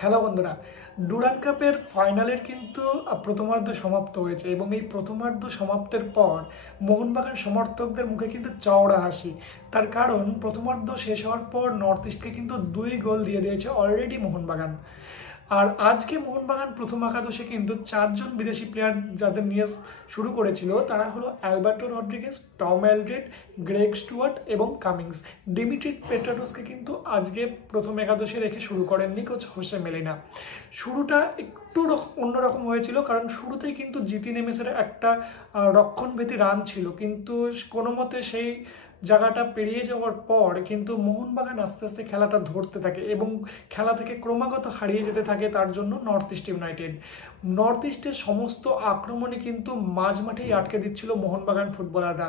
Hello বন্ধুরা, Durand কাপের ফাইনালের কিন্তু প্রথমার্ধ সমাপ্ত হয়েছে এবং এই প্রথমার্ধ সমাপ্তের পর মোহনবাগান সমর্থকদের মুখে কিন্তু চওড়া হাসি। তার কারণ প্রথমার্ধ শেষ হওয়ার পর নর্থ ইস্টকে কিন্তু 2 গোল দিয়ে দিয়েছে অলরেডি মোহনবাগান। আর আজকে মোহনবাগান প্রথম একাদশে কিন্তু 4জন বিদেশি প্লেয়ার যাদের নিয়ে শুরু করেছিল তারা হলো Alberto Rodriguez, Tom Aldred, Greg Stuart এবং কামিংস। ডিমিট্রি পেট্রাটোসকে কিন্তু আজকে প্রথম একাদশে রেখে শুরু করেননি কোচ হোসে মেলিনা। শুরুটা একটু অন্যরকম হয়েছিল, কারণ শুরুতেই কিন্তু জিতি নেমেসের একটা রক্ষণভেদী রান ছিল, কিন্তু কোনো মতে সেই জায়গাটা পেরিয়ে যাওয়ার পর কিন্তু মোহনবাগান আস্তে আস্তে খেলাটা ধরতে থাকে এবং খেলা থেকে ক্রমাগত হারিয়ে যেতে থাকে। তার জন্য নর্থ ইস্ট ইউনাইটেড নর্থ ইস্টের সমস্ত আক্রমণে কিন্তু মাঝ মাঠেই আটকে দিচ্ছিল মোহনবাগান ফুটবলাররা।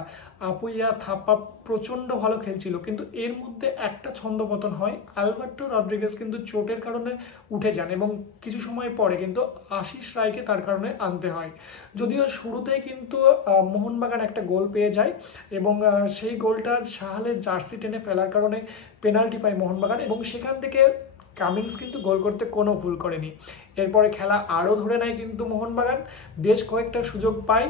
আপুইয়া থাপ্পা প্রচণ্ড ভালো খেলছিল, কিন্তু এর মধ্যে একটা ছন্দপতন হয়। অ্যালবার্টো রড্রিগেজ কিন্তু চোটের কারণে উঠে যান এবং কিছু সময় পরে কিন্তু আশিস রায়কে তার কারণে আনতে হয়। যদিও শুরুতেই কিন্তু মোহনবাগান একটা গোল পেয়ে যায় এবং সেই গোলটা সাহালের জার্সি টেনে ফেলার কারণে পেনাল্টি পায় মোহনবাগান এবং সেখান থেকে কামিংস কিন্তু গোল করতে কোনো ভুল করেনি। এরপরে খেলা আরও ধরে নেয় কিন্তু মোহনবাগান বেশ কয়েকটা সুযোগ পায়,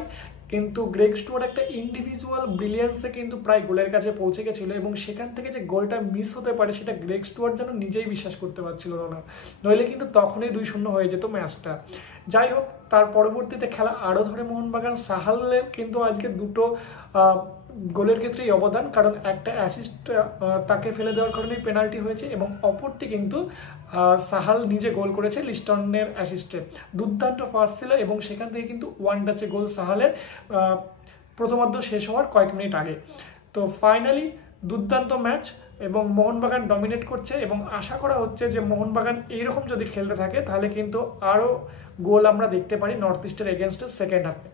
কিন্তু গ্রেগ স্টুয়ার্ট একটা ইন্ডিভিজুয়াল ব্রিলিয়ান্সে কিন্তু প্রায় গোলের কাছে পৌঁছে গেছিল এবং সেখান থেকে যে গোলটা মিস হতে পারে সেটা গ্রেগ স্টুয়ার্ট যেন নিজেই বিশ্বাস করতে পারছিল না, নইলে কিন্তু তখনই 2-0 হয়ে যেত ম্যাচটা। যাই হোক, তার পরবর্তীতে খেলা আরও ধরে মোহনবাগান। সাহালের কিন্তু আজকে দুটো গোলের ক্ষেত্রেই অবদান, কারণ একটা অ্যাসিস্ট তাকে ফেলে দেওয়ার কারণেই পেনাল্টি হয়েছে এবং অপরটি কিন্তু সাহাল নিজে গোল করেছে লিস্টনের অ্যাসিস্টে। দুর্দান্ত পাস ছিল এবং সেখান থেকে কিন্তু ওয়ান টাচে গোল সাহালের প্রথমার্ধ শেষ হওয়ার কয়েক মিনিট আগে। তো ফাইনালি দুর্দান্ত ম্যাচ এবং মোহনবাগান ডমিনেট করছে এবং আশা করা হচ্ছে যে মোহনবাগান এইরকম যদি খেলতে থাকে তাহলে কিন্তু আরও গোল আমরা দেখতে পারি নর্থ ইস্টের এগেনস্টে সেকেন্ড হাফে।